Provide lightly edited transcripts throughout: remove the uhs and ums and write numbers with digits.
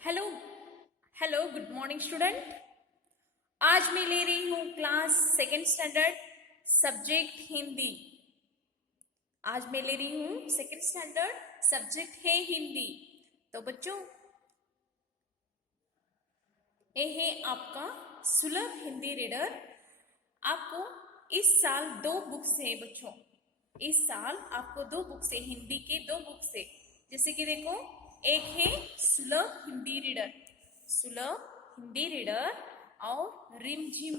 Hello hello good morning student. आज मैं ले रही हूँ class second standard subject Hindi. आज मैं ले रही हूँ सेकेंड स्टैंडर्ड सब्जेक्ट है हिंदी। तो बच्चों, ये है आपका सुलभ हिंदी रीडर। आपको इस साल 2 बुक्स है बच्चों। इस साल आपको 2 बुक्स है, हिंदी के 2 बुक्स है। जैसे कि देखो, एक है सुलभ हिंदी रीडर, सुलभ हिंदी रीडर, और रिमझिम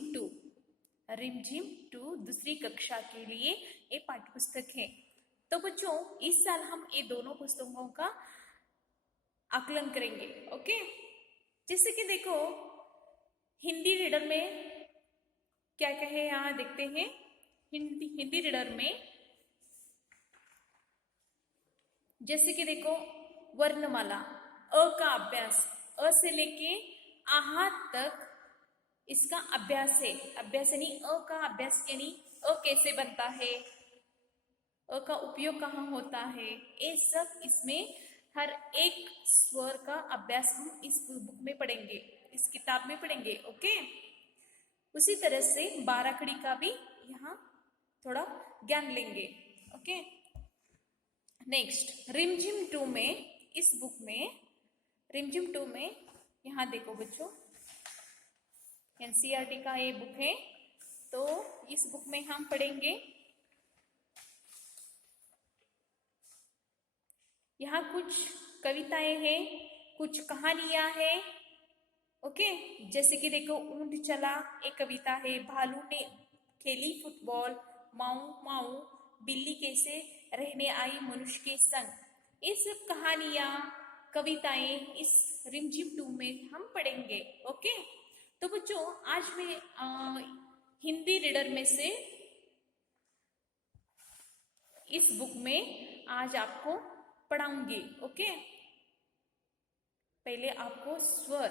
टू दूसरी कक्षा के लिए ये पाठ्य पुस्तक है। तो बच्चों, इस साल हम ये दोनों पुस्तकों का आकलन करेंगे। ओके, जैसे कि देखो, हिंदी रीडर में क्या क्या है यहाँ देखते हैं। हिंदी रीडर में जैसे कि देखो, वर्णमाला, अ का अभ्यास, अ से लेके आहा तक इसका अभ्यास है। अभ्यास यानी अ का अभ्यास, यानी अ कैसे बनता है, अ का उपयोग कहाँ होता है, ये सब इसमें हर एक स्वर का अभ्यास हम इस बुक में पढ़ेंगे, इस किताब में पढ़ेंगे। ओके, उसी तरह से बाराखड़ी का भी यहाँ थोड़ा ज्ञान लेंगे। ओके, नेक्स्ट रिमझिम 2 में, इस बुक में रिमझिम 2 में यहाँ देखो बच्चों, एनसीईआरटी का ये बुक है। तो इस बुक में हम पढ़ेंगे, यहाँ कुछ कविताएं हैं, कुछ कहानियां हैं। ओके, जैसे कि देखो, ऊंट चला एक कविता है, भालू ने खेली फुटबॉल, माऊ माऊ बिल्ली कैसे रहने आई मनुष्य के संग। ये सब कहानियां, कविताएं इस रिमझिम 2 में हम पढ़ेंगे। ओके, तो बच्चों, आज मैं हिंदी रीडर में से इस बुक में आज आपको पढ़ाऊंगी। ओके, पहले आपको स्वर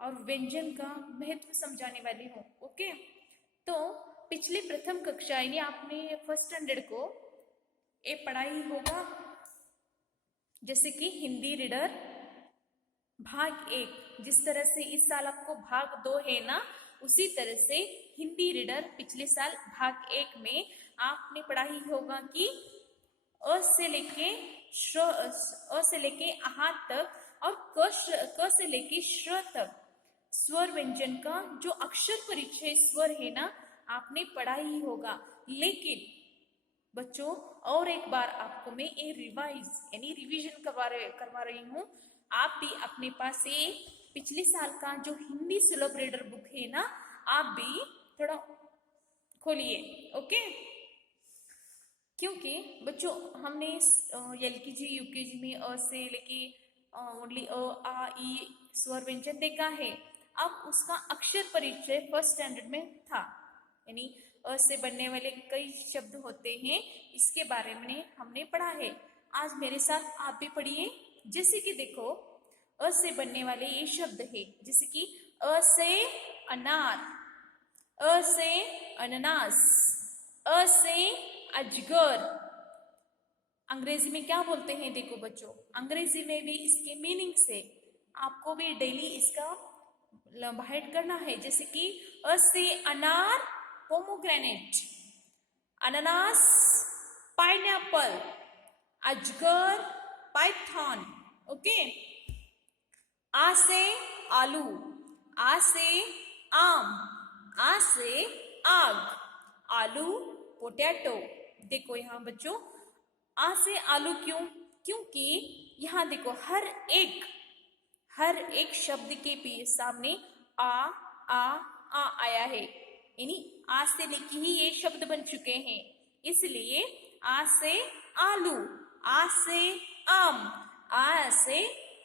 और व्यंजन का महत्व समझाने वाली हूँ। ओके, तो पिछली प्रथम कक्षा यानी आपने फर्स्ट स्टैंडर्ड को ये पढ़ा ही होगा। जैसे कि हिंदी रीडर भाग 1, जिस तरह से इस साल आपको भाग 2 है ना, उसी तरह से हिंदी रीडर पिछले साल भाग 1 में आपने पढ़ा ही होगा कि अ से लेके आहा तक और क से लेके श्र तक स्वर व्यंजन का जो अक्षर परिचय स्वर है ना, आपने पढ़ा ही होगा। लेकिन बच्चों, और एक बार आपको मैं ये रिवाइज यानी रिवीजन करवा रही हूँ। आप भी अपने पास ये पिछले साल का जो हिंदी सुलभ रीडर बुक है ना, आप भी थोड़ा खोलिए। ओके, क्योंकि बच्चों, हमने एलकेजी यूकेजी में अ से लेके ओनली अ आ ई स्वर व्यंजन देखा है। अब उसका अक्षर परिचय फर्स्ट स्टैंडर्ड में था, यानी अ से बनने वाले कई शब्द होते हैं, इसके बारे में हमने पढ़ा है। आज मेरे साथ आप भी पढ़िए। जैसे कि देखो, अ से बनने वाले ये शब्द है, जैसे कि अ से अनार, अ से अनानास, अ से अजगर। अंग्रेजी में क्या बोलते हैं देखो बच्चों, अंग्रेजी में भी इसके मीनिंग से आपको भी डेली इसका लंबाहेट करना है। जैसे कि अ से अनार पोमोग्रेनेट, अनानास पाइनएप्पल, अजगर पाइथन। ओके, आ से आलू, आ से आम, आ से आग, आलू पोटैटो। देखो यहाँ बच्चों, आ से आलू क्यों? क्योंकि यहाँ देखो, हर एक शब्द के सामने आ आ आ आया है, यानी आ से लेके ही ये शब्द बन चुके हैं। इसलिए आ से आलू, आ से आम, आ से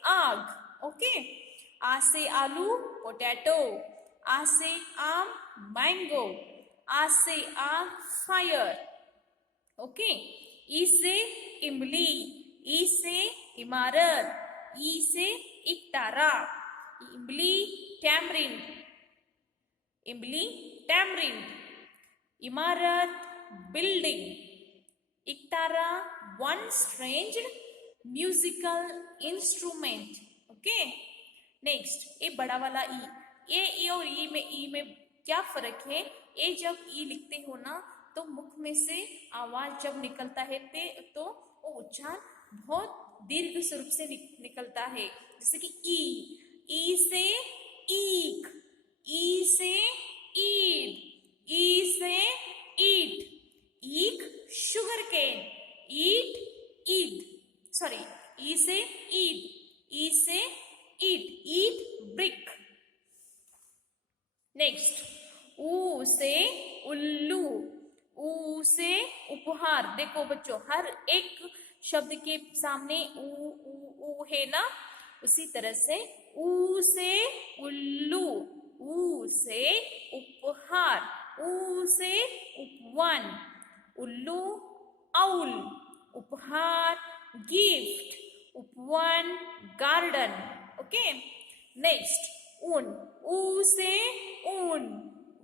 आग। ओके, आ से आलू पोटैटो, आ से आम मैंगो, आ से आग फायर। ओके, ई से इमली, ई से इमारत, ई से इकतारा, इमली टैमरिंड, इमली टैमरिंड, इमारत बिल्डिंग, इकतारा one strange musical instrument. Okay, next ए बड़ा वाला ई, ए और ई में क्या फर्क है? ए जब ई लिखते हो ना तो मुख में से आवाज जब निकलता है तो वो उच्चार बहुत दीर्घ स्वरूप से निकलता है, जैसे कि ई से ईक, ई से ईड, ई से ईट, ईक शुगर केन, ईट ईद, सॉरी ई से ईद, ई से ईट ब्रिक। नेक्स्ट ऊ से उल्लू, ऊ से उपहार। देखो बच्चों हर एक शब्द के सामने ऊ है ना, उसी तरह से ऊ से उल्लू, ऊ से उपहार, ऊ से उपवन, उल्लू आउल, उपहार गिफ्ट, उपवन गार्डन। ओके नेक्स्ट ऊन, ऊ से ऊन,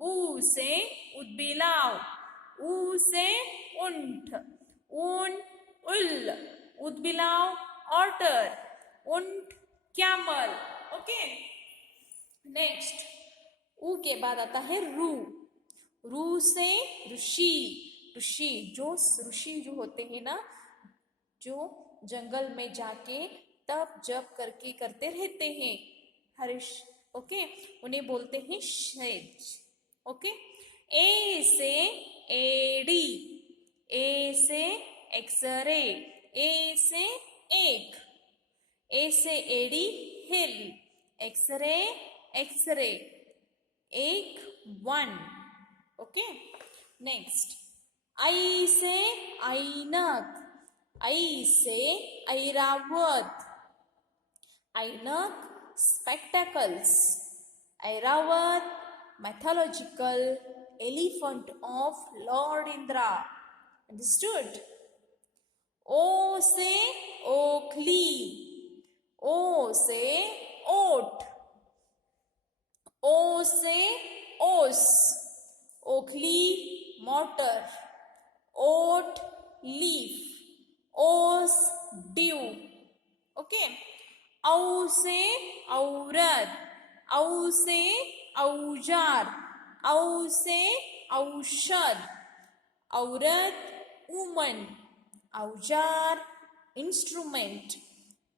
ऊ से उदबिलाव, ऊ से ऊंट, ऊन उल, उदबिलाव ऑटर, ऊंट कैमल। ओके नेक्स्ट ऊ के बाद आता है रू, रू से ऋषि, ऋषि जो ऋषि जो होते हैं ना, जो जंगल में जाके तप जप करके करते रहते हैं हरीश, ओके उन्हें बोलते हैं शेज। ओके ए से एडी, ए से एक्सरे, ए से एक, ए से एडी हिल, एक्सरे एक्सरे, एक वन। ओके नेक्स्ट आई से ऐनक, आई से ऐरावत, ऐनक spectacles, Airavata mythological elephant of Lord Indra. Understood? O से ओखली, ओ से ओट, ओ से ओस, ओखली मोटर, ओट लीफ, ओस ड्यू। ओके औ से औरत, औ से औजार, औ से औषध, औरत वुमन, औजार इंस्ट्रूमेंट,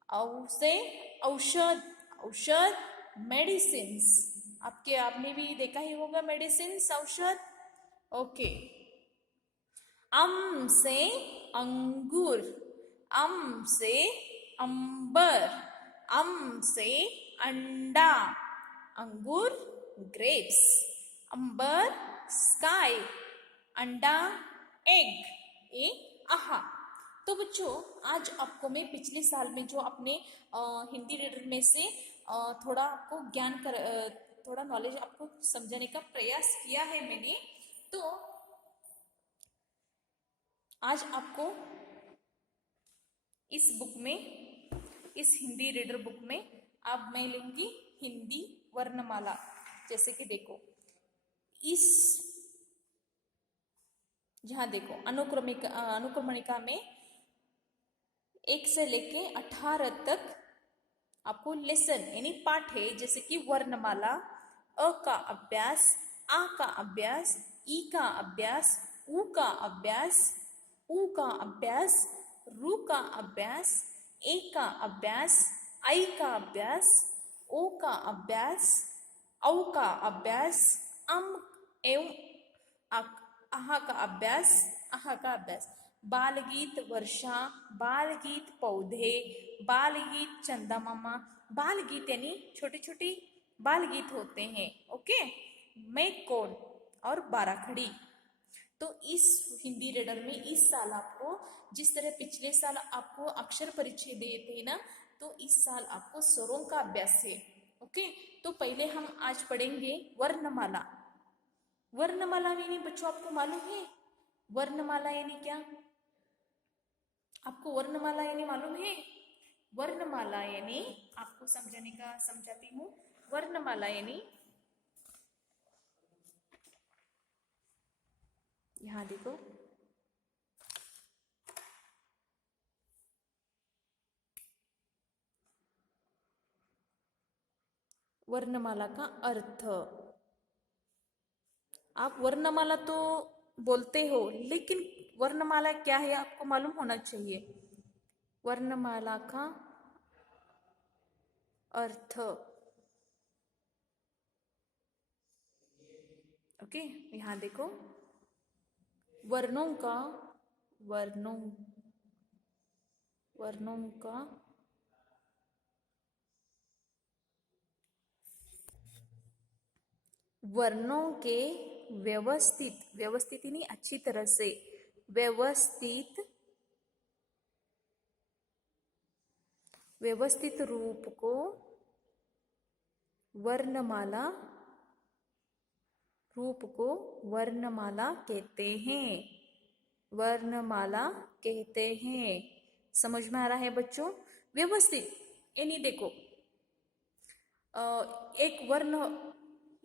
औ से औषध, औषध मेडिसिन्स। आपने भी देखा ही होगा मेडिसिन्स, औषध। ओके अम से अंगूर, अम से अंबर, अम से अंडा, अंगूर ग्रेप्स, अंबर स्काई, अंडा एग, ए आहा। तो बच्चों आज आपको मैं पिछले साल में जो अपने हिंदी रीडर में से थोड़ा आपको थोड़ा नॉलेज आपको समझाने का प्रयास किया है मैंने। तो आज आपको इस बुक में, इस हिंदी रीडर बुक में अब मैं लूंगी हिंदी वर्णमाला। जैसे कि देखो इस जहां देखो अनुक्रमणिका में 1 से लेके 18 तक आपको लेसन यानी पाठ है, जैसे कि वर्णमाला, अ का अभ्यास, आ का अभ्यास, ई का अभ्यास, उ का अभ्यास, ऊ का अभ्यास, रू का अभ्यास, ए का अभ्यास, आई का अभ्यास, ओ का अभ्यास, औ का अभ्यास, अम एवं आहा का अभ्यास, आहा का अभ्यास, बाल गीत वर्षा, बाल गीत पौधे, बाल गीत चंदा मामा। बाल गीत यानी छोटे छोटे बाल गीत होते हैं। ओके मैं कौन और बाराखड़ी। तो इस हिंदी रीडर में इस साल आपको, जिस तरह पिछले साल आपको अक्षर परिचय दिए थे ना, तो इस साल आपको स्वरों का अभ्यास है। ओके तो पहले हम आज पढ़ेंगे वर्णमाला। वर्णमाला यानी बच्चों आपको मालूम है वर्णमाला यानी क्या? आपको वर्णमाला यानी मालूम है? वर्णमाला यानी आपको समझाती हूँ। वर्णमाला यानी यहाँ देखो, वर्णमाला का अर्थ। आप वर्णमाला तो बोलते हो, लेकिन वर्णमाला क्या है आपको मालूम होना चाहिए। वर्णमाला का अर्थ, ओके। यहाँ देखो, वर्णों का, वर्णों वर्णों का वर्णों के व्यवस्थित, व्यवस्थित नहीं, अच्छी तरह से व्यवस्थित, व्यवस्थित रूप को वर्णमाला, रूप को वर्णमाला कहते हैं, वर्णमाला कहते हैं। समझ में आ रहा है बच्चों? व्यवस्थित यानी देखो, एक वर्ण,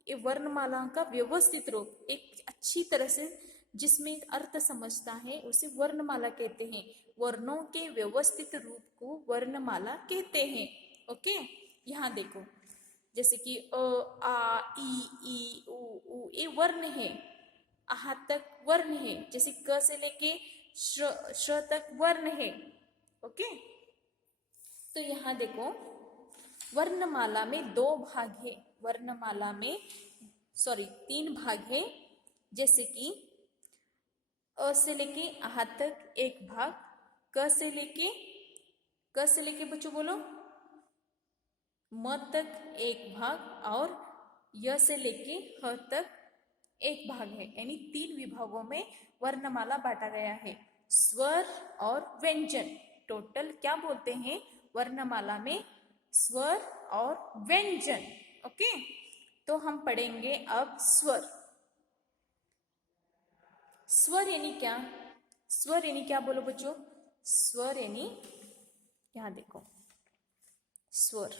ये वर्णमाला का व्यवस्थित रूप, एक अच्छी तरह से जिसमें अर्थ समझता है उसे वर्णमाला कहते हैं। वर्णों के व्यवस्थित रूप को वर्णमाला कहते हैं। ओके, यहाँ देखो, जैसे कि अ, आ, ई, उ, ये वर्ण है। आहा तक वर्ण है। जैसे क से लेके श तक वर्ण है। ओके, तो यहाँ देखो, वर्णमाला में दो भाग है। वर्णमाला में तीन भाग है। जैसे कि अ से लेके आहा तक एक भाग, क से लेके बच्चों बोलो म तक एक भाग, और य से लेके ह तक एक भाग है। यानी तीन विभागों में वर्णमाला बांटा गया है। स्वर और व्यंजन, टोटल क्या बोलते हैं वर्णमाला में? स्वर और व्यंजन। ओके, तो हम पढ़ेंगे अब स्वर। स्वर यानी क्या? स्वर यानी क्या बोलो बच्चों? स्वर यानी, यहां देखो, स्वर